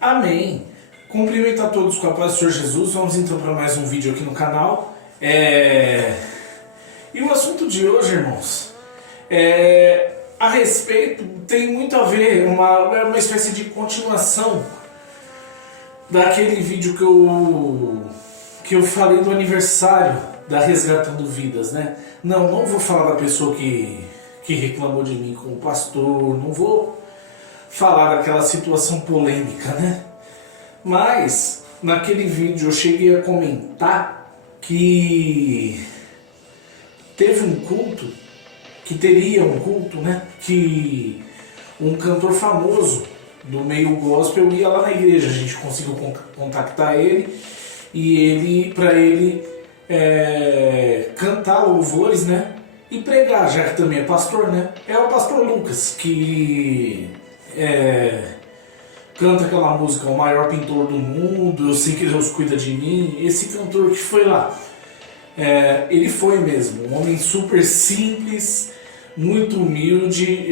Amém! Cumprimento a todos com a paz do Senhor Jesus. Vamos então para mais um vídeo aqui no canal. E o assunto de hoje, irmãos, a respeito, tem muito a ver, uma espécie de continuação daquele vídeo que eu falei do aniversário da Resgatando Vidas, né? Não vou falar da pessoa que reclamou de mim como pastor, não vou falar daquela situação polêmica, né? Mas naquele vídeo eu cheguei a comentar que teria um culto, né? Que um cantor famoso do meio gospel ia lá na igreja, a gente conseguiu contactar ele e para ele cantar louvores, né? E pregar, já que também é pastor, né? É o pastor Lucas, que canta aquela música, O Maior Pintor do Mundo, Eu Sei Que Deus Cuida de Mim. Esse cantor que foi lá, ele foi mesmo um homem super simples, muito humilde,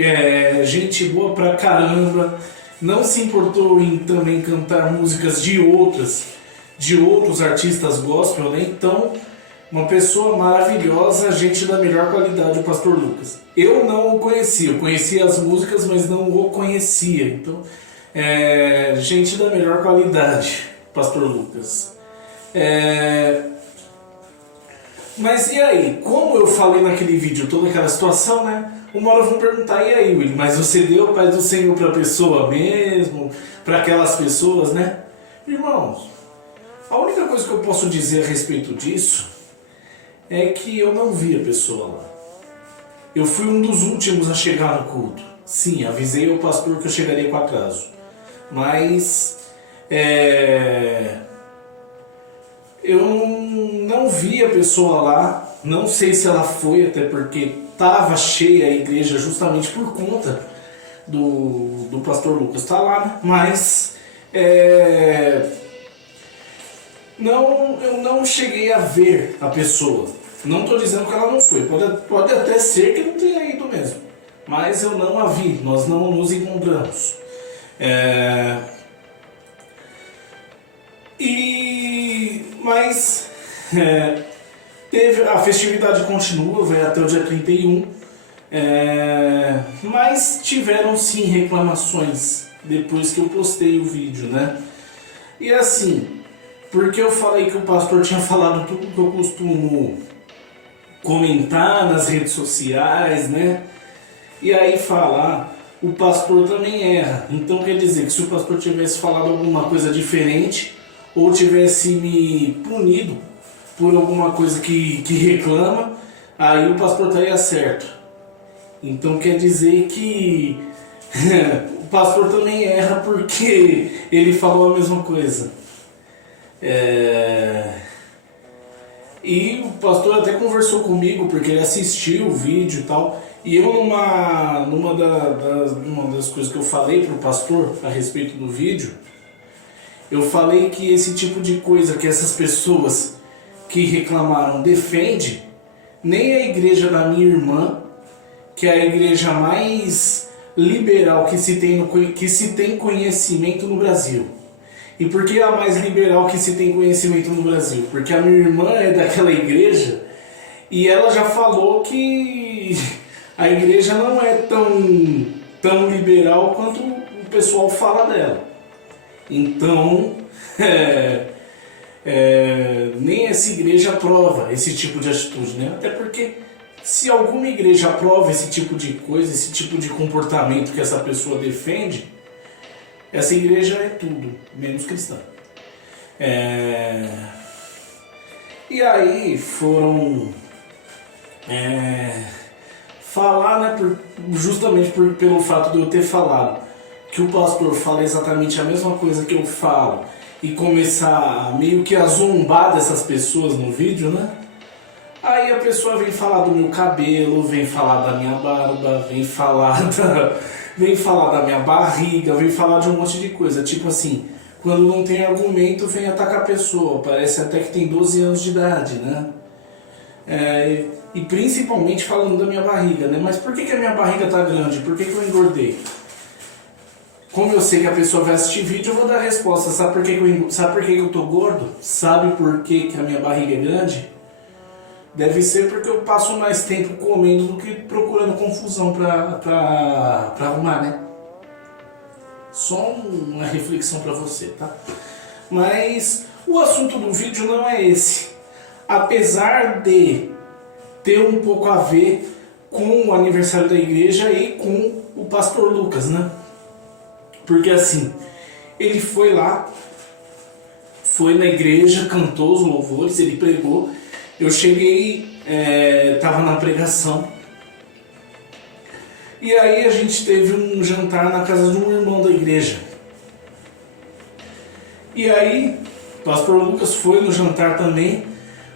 gente boa pra caramba, não se importou em também cantar músicas de outros artistas gospel, né? Então, uma pessoa maravilhosa, gente da melhor qualidade, o pastor Lucas. Eu não o conhecia, eu conhecia as músicas, mas não o conhecia. Então, gente da melhor qualidade, pastor Lucas. Mas e aí? Como eu falei naquele vídeo toda aquela situação, né? Uma hora vão perguntar, e aí, William, mas você deu a paz do Senhor para a pessoa mesmo? Para aquelas pessoas, né? Irmãos, a única coisa que eu posso dizer a respeito disso é que eu não vi a pessoa lá. Eu fui um dos últimos a chegar no culto. Sim, avisei ao pastor que eu chegaria com atraso. Mas eu não vi a pessoa lá. Não sei se ela foi, até porque estava cheia a igreja justamente por conta do pastor Lucas estar lá, né? Mas eu não cheguei a ver a pessoa. Não estou dizendo que ela não foi. Pode até ser que não tenha ido mesmo. Mas eu não a vi. Nós não nos encontramos. Mas a festividade continua, vai até o dia 31. Mas tiveram sim reclamações depois que eu postei o vídeo, né? E assim, porque eu falei que o pastor tinha falado tudo que eu costumo comentar nas redes sociais, né? E aí falar, o pastor também erra. Então quer dizer que se o pastor tivesse falado alguma coisa diferente ou tivesse me punido por alguma coisa que reclama, aí o pastor estaria certo. Então quer dizer que o pastor também erra porque ele falou a mesma coisa. E o pastor até conversou comigo porque ele assistiu o vídeo e tal. E eu numa das coisas que eu falei para o pastor a respeito do vídeo, eu falei que esse tipo de coisa que essas pessoas que reclamaram defende, nem a igreja da minha irmã, que é a igreja mais liberal que se tem conhecimento no Brasil. E por que a mais liberal que se tem conhecimento no Brasil? Porque a minha irmã é daquela igreja e ela já falou que a igreja não é tão liberal quanto o pessoal fala dela. Então, nem essa igreja aprova esse tipo de atitude, né? Até porque se alguma igreja aprova esse tipo de coisa, esse tipo de comportamento que essa pessoa defende, essa igreja é tudo menos cristã. E aí foram falar, né, justamente pelo fato de eu ter falado que o pastor fala exatamente a mesma coisa que eu falo e começar meio que a zombar dessas pessoas no vídeo, né? Aí a pessoa vem falar do meu cabelo, vem falar da minha barba, vem falar da minha barriga, vem falar de um monte de coisa. Tipo assim, quando não tem argumento, vem atacar a pessoa. Parece até que tem 12 anos de idade, né? E principalmente falando da minha barriga, né? Mas por que a minha barriga tá grande? Por que eu engordei? Como eu sei que a pessoa vai assistir vídeo, eu vou dar a resposta. Sabe por que eu tô gordo? Sabe por que a minha barriga é grande? Deve ser porque eu passo mais tempo comendo do que procurando confusão pra arrumar, né? Só uma reflexão pra você, tá? Mas o assunto do vídeo não é esse. Apesar de ter um pouco a ver com o aniversário da igreja e com o pastor Lucas, né? Porque assim, ele foi lá, foi na igreja, cantou os louvores, ele pregou. Eu cheguei, tava na pregação. E aí a gente teve um jantar na casa de um irmão da igreja. E aí, o pastor Lucas foi no jantar também.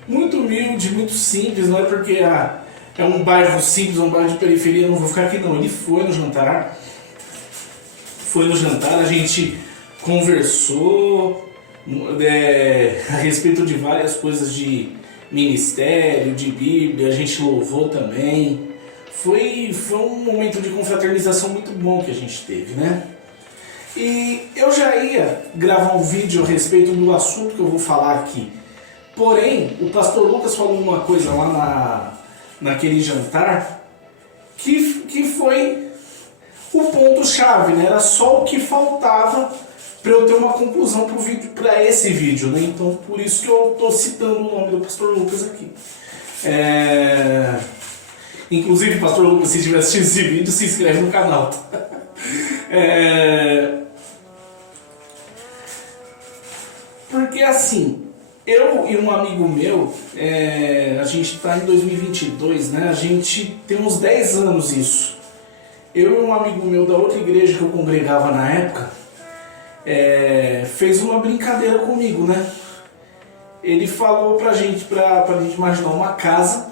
Muito humilde, muito simples, não é porque é um bairro simples, um bairro de periferia, não vou ficar aqui não. Ele foi no jantar. A gente conversou a respeito de várias coisas de ministério, de Bíblia, a gente louvou também. Foi um momento de confraternização muito bom que a gente teve, né? E eu já ia gravar um vídeo a respeito do assunto que eu vou falar aqui. Porém, o pastor Lucas falou uma coisa lá naquele jantar que foi o ponto-chave, né? Era só o que faltava para eu ter uma conclusão para esse vídeo, né? Então, por isso que eu estou citando o nome do pastor Lucas aqui. Inclusive, pastor Lucas, se estiver assistindo esse vídeo, se inscreve no canal. Tá? Porque assim, eu e um amigo meu, a gente está em 2022, né? A gente tem uns 10 anos isso. Eu e um amigo meu da outra igreja que eu congregava na época, fez uma brincadeira comigo, né? Ele falou pra gente imaginar uma casa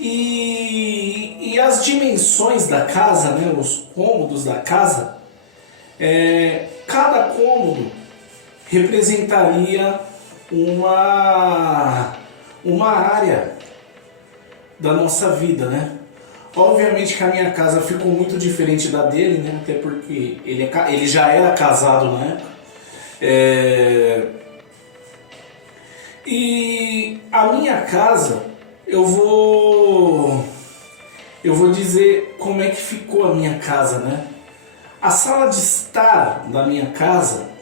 e as dimensões da casa, né? Os cômodos da casa, cada cômodo representaria uma área da nossa vida, né? Obviamente que a minha casa ficou muito diferente da dele, né? Até porque ele já era casado na época. E a minha casa, eu vou dizer como é que ficou a minha casa, né? A sala de estar da minha casa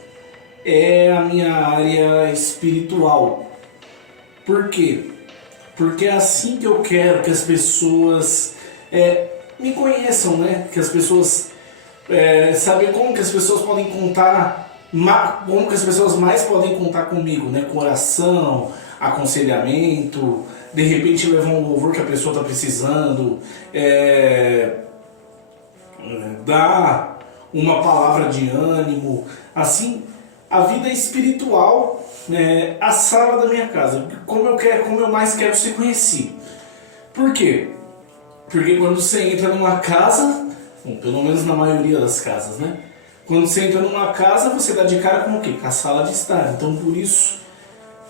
é a minha área espiritual. Por quê? Porque é assim que eu quero que as pessoas me conheçam, né? Que as pessoas saber como que as pessoas podem contar, como que as pessoas mais podem contar comigo, né? Com oração, aconselhamento, de repente levar um louvor que a pessoa está precisando, dar uma palavra de ânimo, assim, a vida espiritual, a sala da minha casa, como eu mais quero ser conhecido. Por quê? Porque quando você entra numa casa, pelo menos na maioria das casas, né? Quando você entra numa casa, você dá de cara com o quê? Com a sala de estar. Então por isso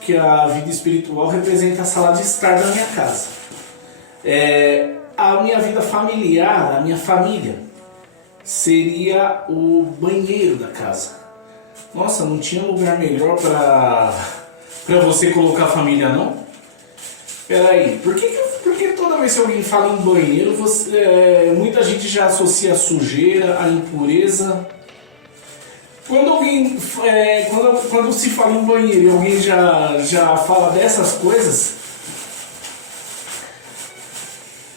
que a vida espiritual representa a sala de estar da minha casa. A minha vida familiar, a minha família, seria o banheiro da casa. Nossa, não tinha lugar melhor para você colocar a família, não? Peraí, por que toda vez que alguém fala em banheiro, muita gente já associa a sujeira, a impureza? Quando se fala em banheiro e alguém já fala dessas coisas,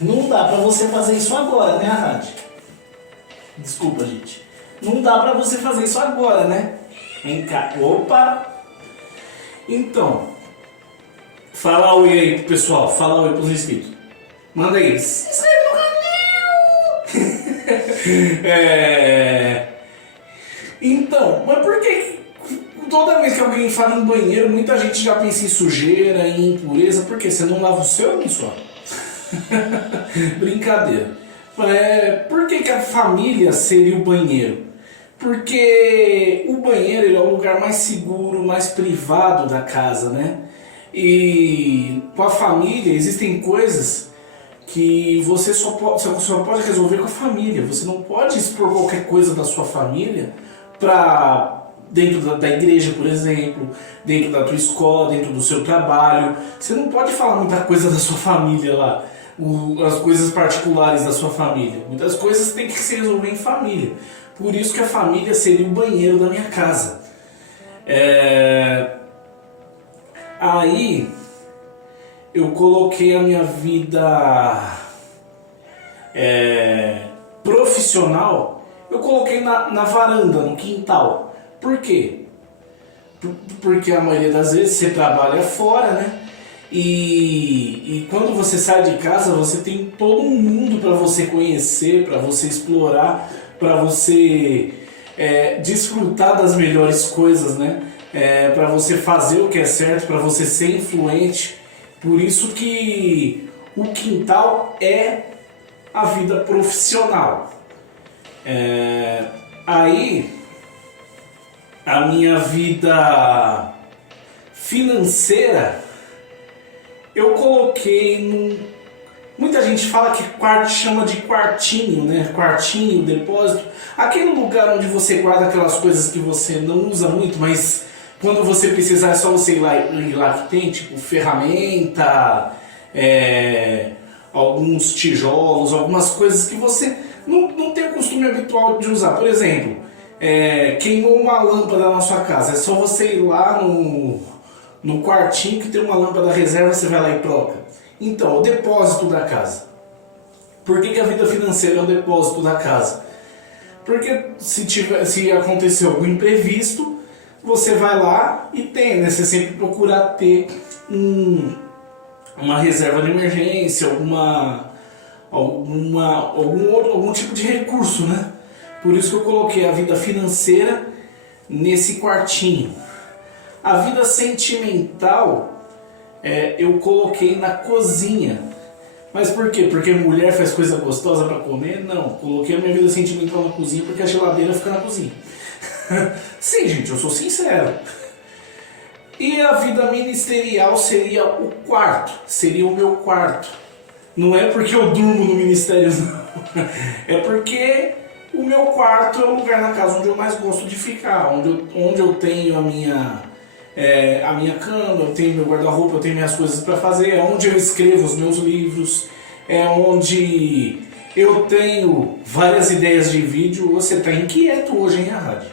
não dá pra você fazer isso agora, né, Rádio? Desculpa, gente. Não dá pra você fazer isso agora, né? Vem cá. Opa! Então, fala oi aí pro pessoal, fala oi pros inscritos. Manda aí. Se inscreve no canal! Então, mas por que toda vez que alguém fala em banheiro, muita gente já pensa em sujeira, em impureza? Por quê? Você não lava o seu, pessoal? Brincadeira. Por que a família seria o banheiro? Porque o banheiro é o lugar mais seguro, mais privado da casa, né? E com a família existem coisas que você só pode resolver com a família. Você não pode expor qualquer coisa da sua família para dentro da igreja, por exemplo, dentro da tua escola, dentro do seu trabalho. Você não pode falar muita coisa da sua família lá, as coisas particulares da sua família. Muitas coisas tem que se resolver em família. Por isso que a família seria o banheiro da minha casa. Aí eu coloquei a minha vida profissional, eu coloquei na varanda, no quintal. Por quê? Porque a maioria das vezes você trabalha fora, né? E quando você sai de casa, você tem todo um mundo para você conhecer, para você explorar, para você desfrutar das melhores coisas, né? Para você fazer o que é certo, para você ser influente. Por isso que o quintal é a vida profissional. Aí a minha vida financeira eu coloquei muita gente fala que chama de quartinho, né? Quartinho, depósito. Aquele lugar onde você guarda aquelas coisas que você não usa muito, mas quando você precisar é só você ir lá que tem, tipo ferramenta, alguns tijolos, algumas coisas que você não tem o costume habitual de usar. Por exemplo, queimou uma lâmpada na sua casa, é só você ir lá no quartinho que tem uma lâmpada reserva, você vai lá e troca. Então, o depósito da casa. Por que a vida financeira é o depósito da casa? Porque se acontecer algum imprevisto, você vai lá e tem, né? Você sempre procura ter uma reserva de emergência, algum tipo de recurso, né? Por isso que eu coloquei a vida financeira nesse quartinho. A vida sentimental eu coloquei na cozinha. Mas por quê? Porque mulher faz coisa gostosa para comer? Não, coloquei a minha vida sentimental na cozinha porque a geladeira fica na cozinha. Sim, gente, eu sou sincero. E a vida ministerial seria o quarto, seria o meu quarto. Não é porque eu durmo no ministério, não. É porque o meu quarto é o lugar na casa onde eu mais gosto de ficar, onde eu tenho a minha cama, eu tenho meu guarda-roupa, eu tenho minhas coisas para fazer, é onde eu escrevo os meus livros, é onde eu tenho várias ideias de vídeo. Você está inquieto hoje, hein, a rádio?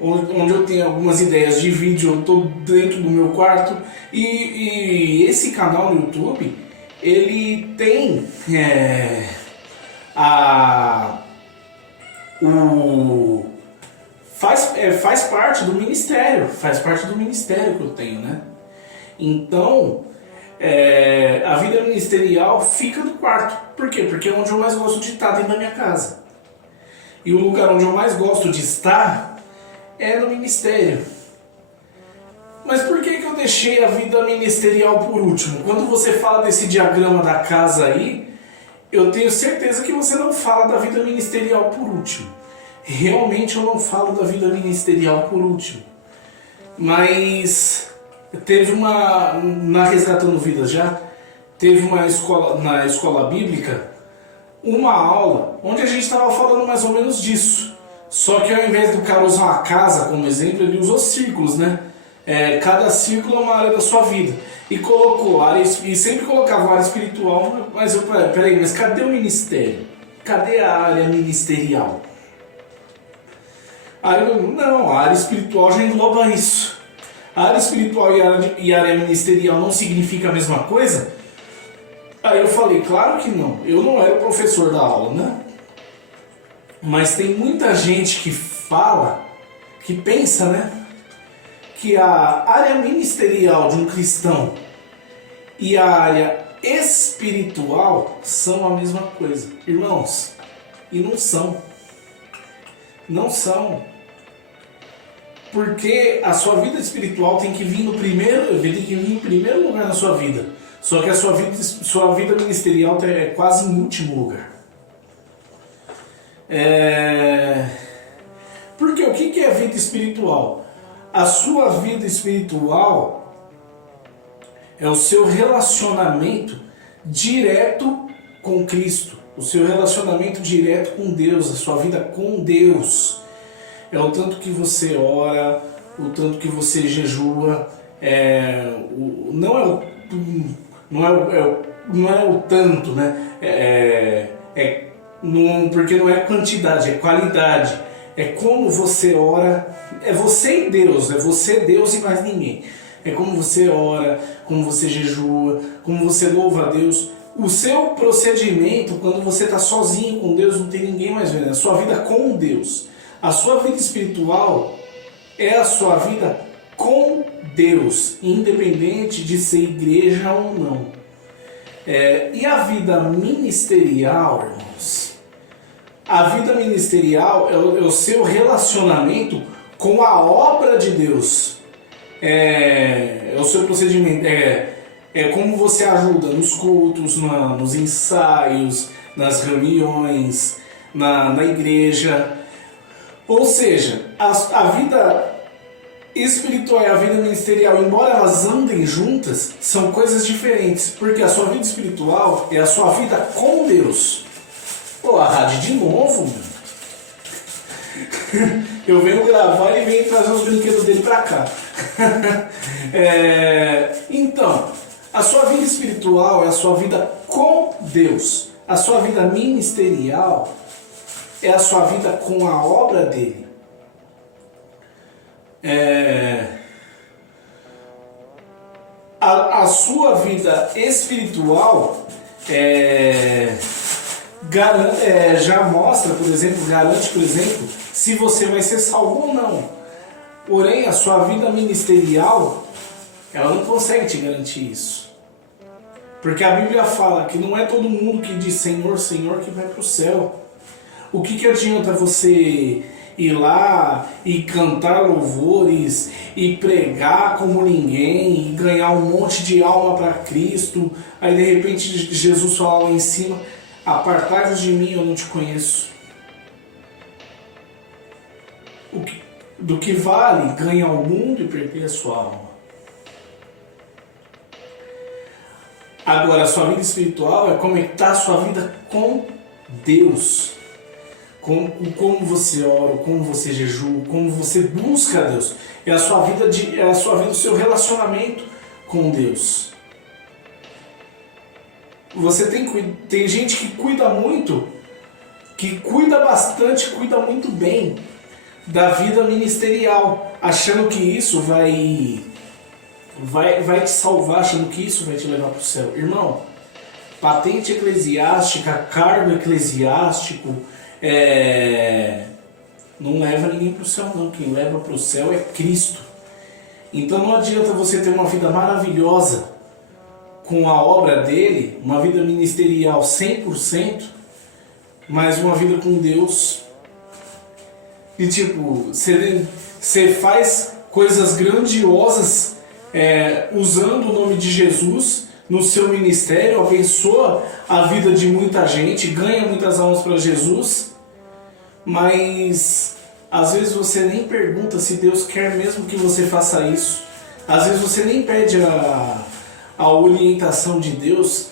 Onde eu tenho algumas ideias de vídeo, eu estou dentro do meu quarto. E esse canal no YouTube, ele tem faz parte do ministério, que eu tenho, né? Então, a vida ministerial fica no quarto. Por quê? Porque é onde eu mais gosto de estar dentro da minha casa. E o lugar onde eu mais gosto de estar é no ministério. Mas por que eu deixei a vida ministerial por último? Quando você fala desse diagrama da casa aí, eu tenho certeza que você não fala da vida ministerial por último. Realmente eu não falo da vida ministerial por último. Mas teve na Resgatando Vidas já, teve uma escola, na escola bíblica, uma aula onde a gente estava falando mais ou menos disso. Só que ao invés do cara usar uma casa como exemplo, ele usou círculos, né? Cada círculo é uma área da sua vida. E colocou e sempre colocava uma área espiritual, mas peraí, mas cadê o ministério? Cadê a área ministerial? Não, a área espiritual já engloba isso. A área espiritual e a área ministerial não significa a mesma coisa? Aí eu falei, claro que não. Eu não era o professor da aula, né? Mas tem muita gente que fala, que pensa, né? Que a área ministerial de um cristão e a área espiritual são a mesma coisa. Irmãos, e não são. Não são. Porque a sua vida espiritual tem que vir em primeiro lugar na sua vida. Só que a sua vida ministerial é quase em último lugar. Porque o que é vida espiritual? A sua vida espiritual é o seu relacionamento direto com Cristo, o seu relacionamento direto com Deus, a sua vida com Deus. É o tanto que você ora, o tanto que você jejua, não é o tanto, né? Porque não é quantidade, é qualidade. É como você ora, é você e Deus, é você, Deus e mais ninguém. É como você ora, como você jejua, como você louva a Deus. O seu procedimento, quando você está sozinho com Deus, não tem ninguém mais vendo, é a sua vida com Deus. A sua vida espiritual é a sua vida com Deus, independente de ser igreja ou não. E a vida ministerial, irmãos? A vida ministerial é o seu relacionamento com a obra de Deus. É o seu procedimento, é como você ajuda nos cultos, nos ensaios, nas reuniões, na igreja. Ou seja, a vida espiritual e a vida ministerial, embora elas andem juntas, são coisas diferentes, porque a sua vida espiritual é a sua vida com Deus. Pô, a rádio de novo, mano. Eu venho gravar e venho trazer os brinquedos dele pra cá. Então, a sua vida espiritual é a sua vida com Deus. A sua vida ministerial é a sua vida com a obra dele. A sua vida espiritual já mostra, garante, por exemplo, se você vai ser salvo ou não. Porém, a sua vida ministerial, ela não consegue te garantir isso. Porque a Bíblia fala que não é todo mundo que diz Senhor, Senhor que vai para o céu. O que adianta você ir lá e cantar louvores e pregar como ninguém e ganhar um monte de alma para Cristo, aí de repente Jesus fala lá em cima: apartai-vos de mim, eu não te conheço. Do que vale ganhar o mundo e perder a sua alma? Agora, a sua vida espiritual é conectar a sua vida com Deus. Como você ora, como você jejua, como você busca a Deus. É a sua vida, o seu relacionamento com Deus. Você tem gente que cuida muito, que cuida bastante, cuida muito bem da vida ministerial, achando que isso vai te salvar, achando que isso vai te levar para o céu. Irmão, patente eclesiástica, cargo eclesiástico, não leva ninguém para o céu não. Quem leva para o céu é Cristo. Então não adianta você ter uma vida maravilhosa com a obra dele, uma vida ministerial 100%, mas uma vida com Deus. E tipo, você faz coisas grandiosas usando o nome de Jesus no seu ministério, abençoa a vida de muita gente, ganha muitas almas para Jesus, mas às vezes você nem pergunta se Deus quer mesmo que você faça isso. Às vezes você nem pede a orientação de Deus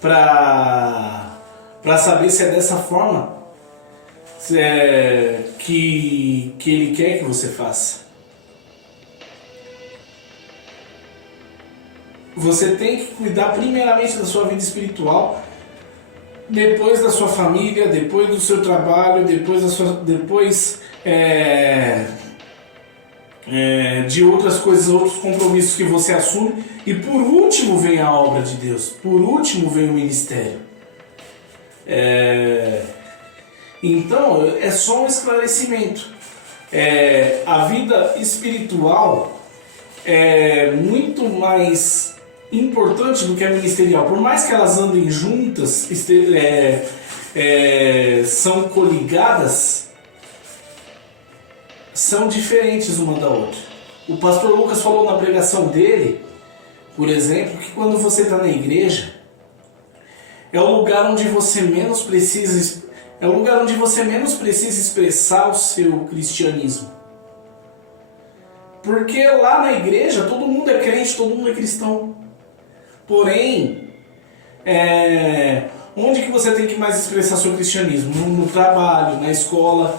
para saber se é dessa forma que Ele quer que você faça. Você tem que cuidar primeiramente da sua vida espiritual, depois da sua família, depois do seu trabalho, depois de outras coisas, outros compromissos que você assume, e por último vem a obra de Deus, por último vem o ministério. Então é só um esclarecimento. A vida espiritual é muito mais importante do que a ministerial. Por mais que elas andem juntas, são coligadas, são diferentes uma da outra. O pastor Lucas falou na pregação dele, por exemplo, que quando você está na igreja, é o lugar onde você menos precisa expressar o seu cristianismo. Porque lá na igreja todo mundo é crente, todo mundo é cristão. Porém, onde que você tem que mais expressar seu cristianismo? No trabalho, na escola,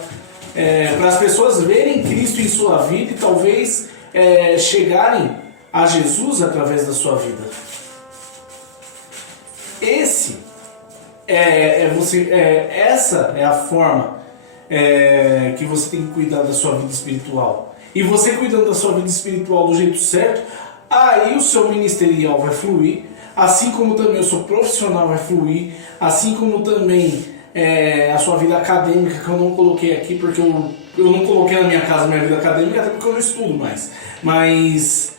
para as pessoas verem Cristo em sua vida e talvez chegarem a Jesus através da sua vida. Essa é a forma que você tem que cuidar da sua vida espiritual. E você cuidando da sua vida espiritual do jeito certo, aí o seu ministerial vai fluir, assim como também o seu profissional vai fluir, assim como também a sua vida acadêmica, que eu não coloquei aqui, porque eu não coloquei na minha casa minha vida acadêmica, até porque eu não estudo mais. Mas,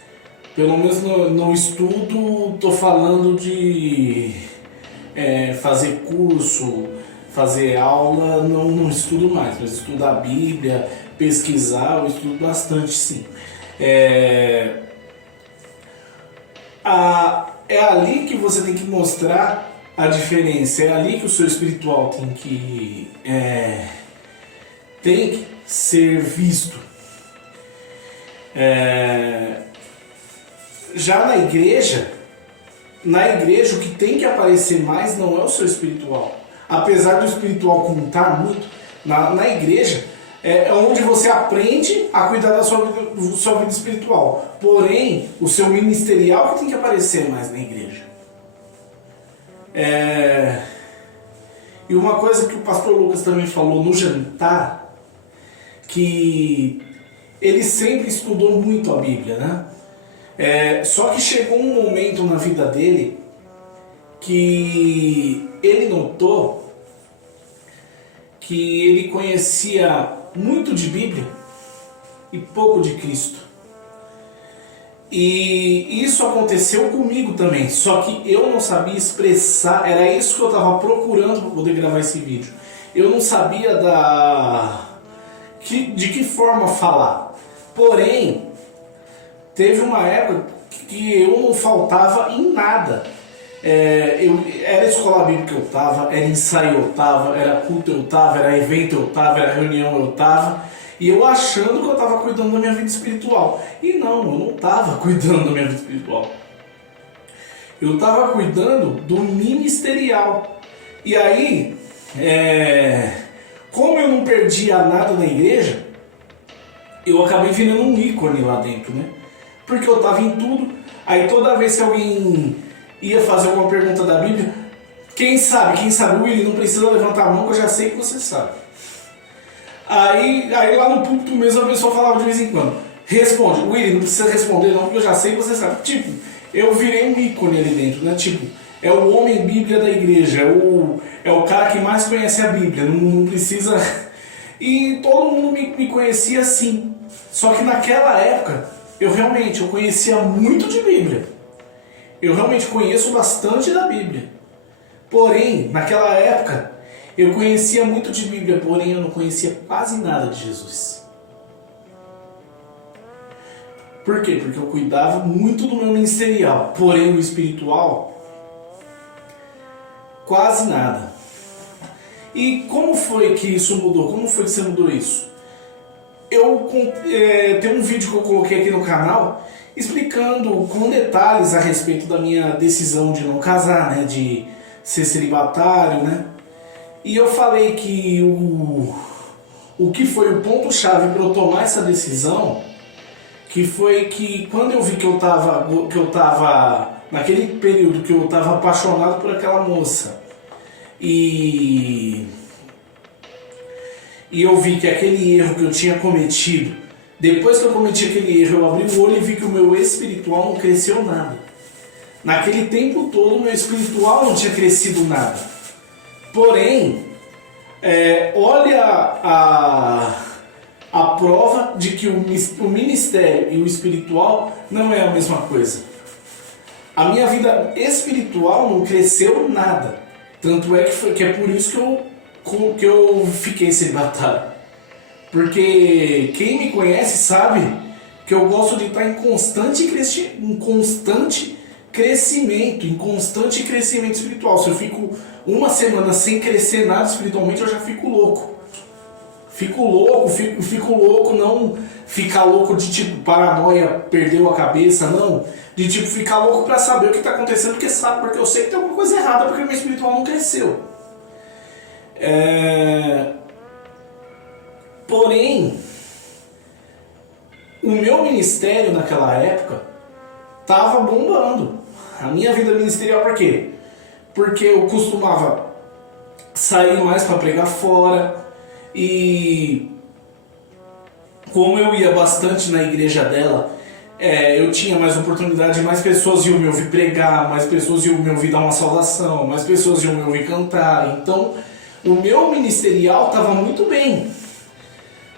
pelo menos no estudo, estou falando de fazer curso, fazer aula, não estudo mais, mas estudo a Bíblia, pesquisar, eu estudo bastante, sim. É ali que você tem que mostrar a diferença, é ali que o seu espiritual tem que ser visto. Já na igreja o que tem que aparecer mais não é o seu espiritual. Apesar do espiritual contar muito, na igreja é onde você aprende a cuidar da sua vida espiritual. Porém, o seu ministerial que tem que aparecer mais na igreja. E uma coisa que o pastor Lucas também falou no jantar, que ele sempre estudou muito a Bíblia, né? Só que chegou um momento na vida dele que ele notou que ele conhecia muito de Bíblia e pouco de Cristo. E isso aconteceu comigo também, só que eu não sabia expressar, era isso que eu estava procurando para poder gravar esse vídeo. Eu não sabia de que forma falar. Porém, teve uma época que eu não faltava em nada. Era escola bíblica eu estava, era ensaio eu estava, era culto eu estava, era evento eu estava, era reunião eu estava. E eu achando que eu estava cuidando da minha vida espiritual. E não, eu não estava cuidando da minha vida espiritual. Eu estava cuidando do ministerial. E aí, como eu não perdia nada na igreja, eu acabei virando um ícone lá dentro, né? Porque eu estava em tudo. Aí toda vez que alguém ia fazer alguma pergunta da Bíblia, quem sabe, Willy, não precisa levantar a mão que eu já sei que você sabe. Aí lá no púlpito mesmo a pessoa falava de vez em quando, responde, Willy, não precisa responder não, porque eu já sei que você sabe. Tipo, eu virei um ícone ali dentro, né? Tipo, é o homem Bíblia da igreja, é o cara que mais conhece a Bíblia, não precisa... E todo mundo me conhecia assim. Só que naquela época, eu conhecia muito de Bíblia. Eu realmente conheço bastante da Bíblia. Porém, naquela época, eu conhecia muito de Bíblia, porém eu não conhecia quase nada de Jesus. Por quê? Porque eu cuidava muito do meu ministerial, porém o espiritual, quase nada. E como foi que isso mudou? Como foi que você mudou isso? Tem um vídeo que eu coloquei aqui no canal explicando com detalhes a respeito da minha decisão de não casar, né, de ser celibatário, né? E eu falei que o que foi o ponto-chave para eu tomar essa decisão, que foi que quando eu vi que eu tava naquele período que eu estava apaixonado por aquela moça, e eu vi que aquele erro que eu tinha cometido, depois que eu cometi aquele erro, eu abri o olho e vi que o meu espiritual não cresceu nada. Naquele tempo todo, o meu espiritual não tinha crescido nada. Porém, olha a prova de que o ministério e o espiritual não é a mesma coisa. A minha vida espiritual não cresceu nada. Tanto é que é por isso que eu fiquei celibatário. Porque quem me conhece sabe que eu gosto de estar em constante crescimento espiritual. Se eu fico uma semana sem crescer nada espiritualmente, eu já fico louco. Fico louco, não ficar louco de tipo paranoia, perdeu a cabeça, não. De tipo ficar louco pra saber o que tá acontecendo, porque eu sei que tem alguma coisa errada, porque o meu espiritual não cresceu. Porém, o meu ministério naquela época tava bombando. A minha vida ministerial, por quê? Porque eu costumava sair mais para pregar fora, e como eu ia bastante na igreja dela, eu tinha mais oportunidade, mais pessoas iam me ouvir pregar, mais pessoas iam me ouvir dar uma saudação, mais pessoas iam me ouvir cantar. Então o meu ministerial estava muito bem,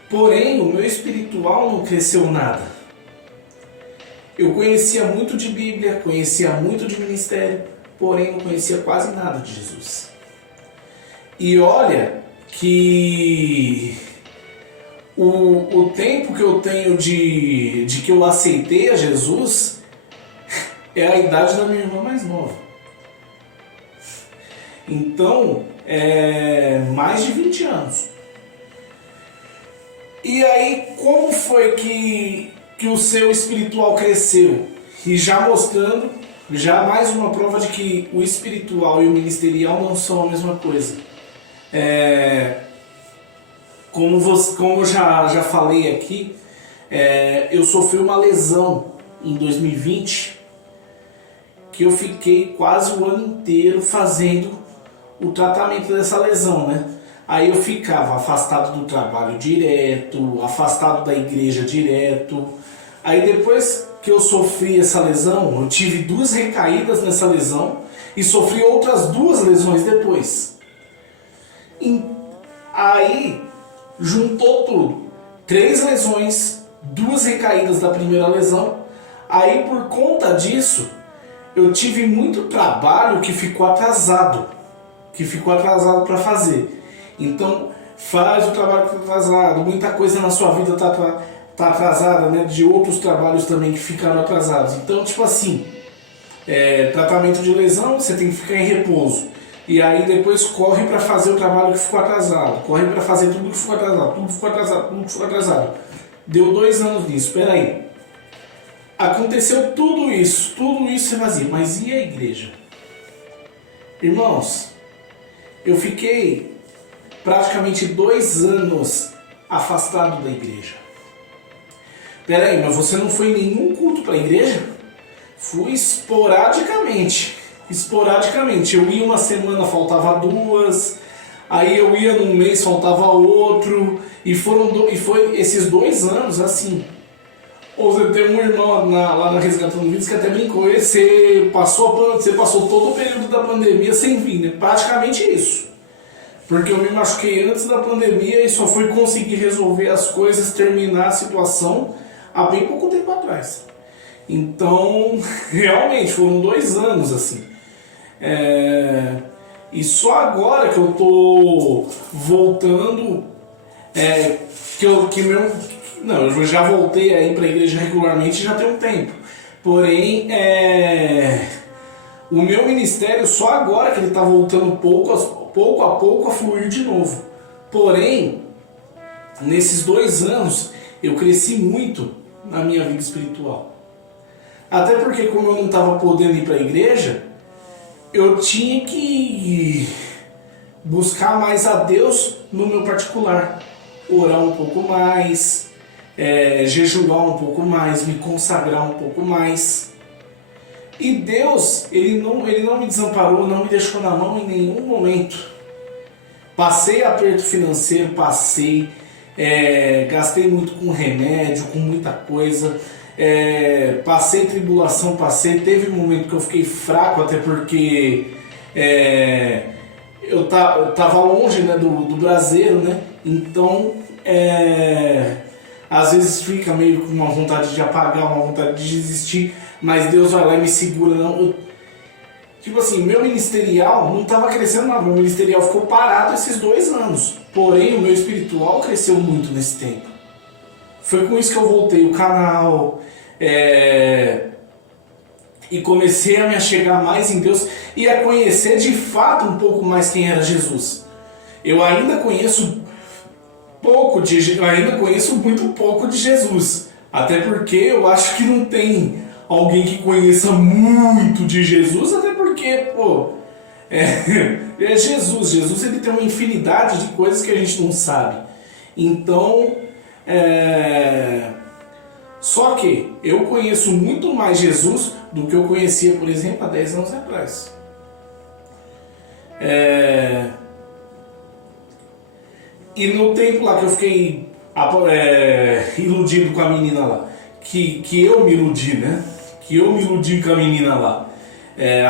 porém o meu espiritual não cresceu nada. Eu conhecia muito de Bíblia, conhecia muito de ministério, porém não conhecia quase nada de Jesus. E olha que o tempo que eu tenho de que eu aceitei a Jesus é a idade da minha irmã mais nova. Então, mais de 20 anos. E aí, como foi que o seu espiritual cresceu? E já mostrando, já mais uma prova de que o espiritual e o ministerial não são a mesma coisa. Como eu já falei aqui, eu sofri uma lesão em 2020, que eu fiquei quase o ano inteiro fazendo o tratamento dessa lesão, né? Aí eu ficava afastado do trabalho direto, afastado da igreja direto. Aí depois que eu sofri essa lesão, eu tive 2 recaídas nessa lesão e sofri outras 2 lesões depois. Aí juntou tudo, 3 lesões, 2 recaídas da primeira lesão. Aí por conta disso eu tive muito trabalho que ficou atrasado para fazer. Então faz o trabalho que está atrasado, muita coisa na sua vida está atrasada, né? De outros trabalhos também que ficaram atrasados. Então tipo assim, tratamento de lesão, você tem que ficar em repouso. E aí depois corre para fazer o trabalho que ficou atrasado, corre para fazer tudo que ficou atrasado. Deu 2 anos nisso, espera aí. Aconteceu tudo isso você fazia, mas e a igreja? Irmãos, eu fiquei praticamente 2 anos afastado da igreja. Espera aí, mas você não foi em nenhum culto para a igreja? Fui esporadicamente. Eu ia uma semana, faltava 2, aí eu ia num mês, faltava outro, e foi esses 2 anos assim. Você tem um irmão lá na Resgatando Vidas que até brincou, você passou todo o período da pandemia sem vir, né? Praticamente isso. Porque eu me machuquei antes da pandemia e só fui conseguir resolver as coisas, terminar a situação há bem pouco tempo atrás. Então, realmente, foram 2 anos assim. E só agora que eu tô voltando, eu já voltei a ir para a igreja regularmente já tem um tempo. Porém, o meu ministério só agora que ele está voltando pouco a pouco a fluir de novo. Porém, nesses 2 anos eu cresci muito na minha vida espiritual. Até porque como eu não estava podendo ir para a igreja, eu tinha que buscar mais a Deus no meu particular, orar um pouco mais, jejuar um pouco mais, me consagrar um pouco mais. E Deus, ele não me desamparou, não me deixou na mão em nenhum momento. Passei aperto financeiro, gastei muito com remédio, com muita coisa. Passei tribulação, teve um momento que eu fiquei fraco, até porque eu tava longe, né, do braseiro, né? Então às vezes fica meio com uma vontade de apagar, uma vontade de desistir, mas Deus vai lá e me segura. Tipo assim, meu ministerial não estava crescendo nada, meu ministerial ficou parado esses 2 anos, porém o meu espiritual cresceu muito nesse tempo. Foi com isso que eu voltei o canal, e comecei a me achegar mais em Deus e a conhecer de fato um pouco mais quem era Jesus. Eu ainda conheço eu ainda conheço muito pouco de Jesus. Até porque eu acho que não tem alguém que conheça muito de Jesus, até porque, pô, é Jesus. Jesus, ele tem uma infinidade de coisas que a gente não sabe. Então, só que eu conheço muito mais Jesus do que eu conhecia, por exemplo, há 10 anos atrás. E no tempo lá que eu fiquei iludido com a menina lá, que eu me iludi, né? Que eu me iludi com a menina lá.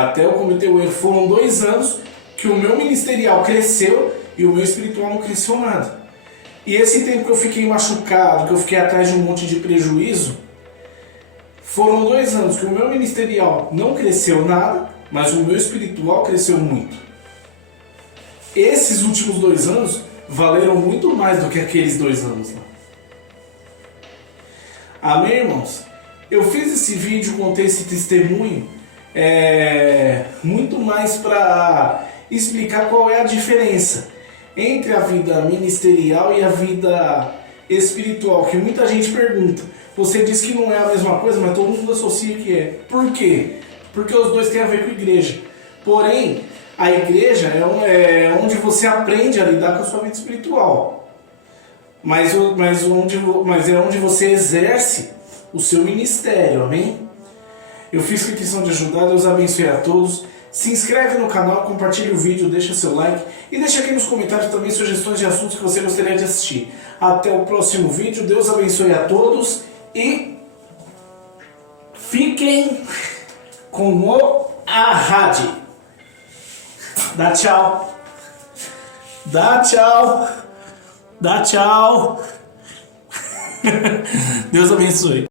Até eu cometer o erro, foram 2 anos que o meu ministerial cresceu e o meu espiritual não cresceu nada. E esse tempo que eu fiquei machucado, que eu fiquei atrás de um monte de prejuízo, foram 2 anos que o meu ministerial não cresceu nada, mas o meu espiritual cresceu muito. Esses últimos 2 anos valeram muito mais do que aqueles 2 anos lá. Amém, irmãos? Eu fiz esse vídeo, contei esse testemunho, muito mais para explicar qual é a diferença entre a vida ministerial e a vida espiritual, que muita gente pergunta. Você diz que não é a mesma coisa, mas todo mundo associa que é. Por quê? Porque os dois têm a ver com a igreja. Porém, a igreja é onde você aprende a lidar com a sua vida espiritual. Mas é onde você exerce o seu ministério, amém? Eu fiz questão de ajudar, Deus abençoe a todos. Se inscreve no canal, compartilha o vídeo, deixa seu like e deixa aqui nos comentários também sugestões de assuntos que você gostaria de assistir. Até o próximo vídeo, Deus abençoe a todos e fiquem com o Ahad. Dá tchau. Dá tchau. Dá tchau. Deus abençoe.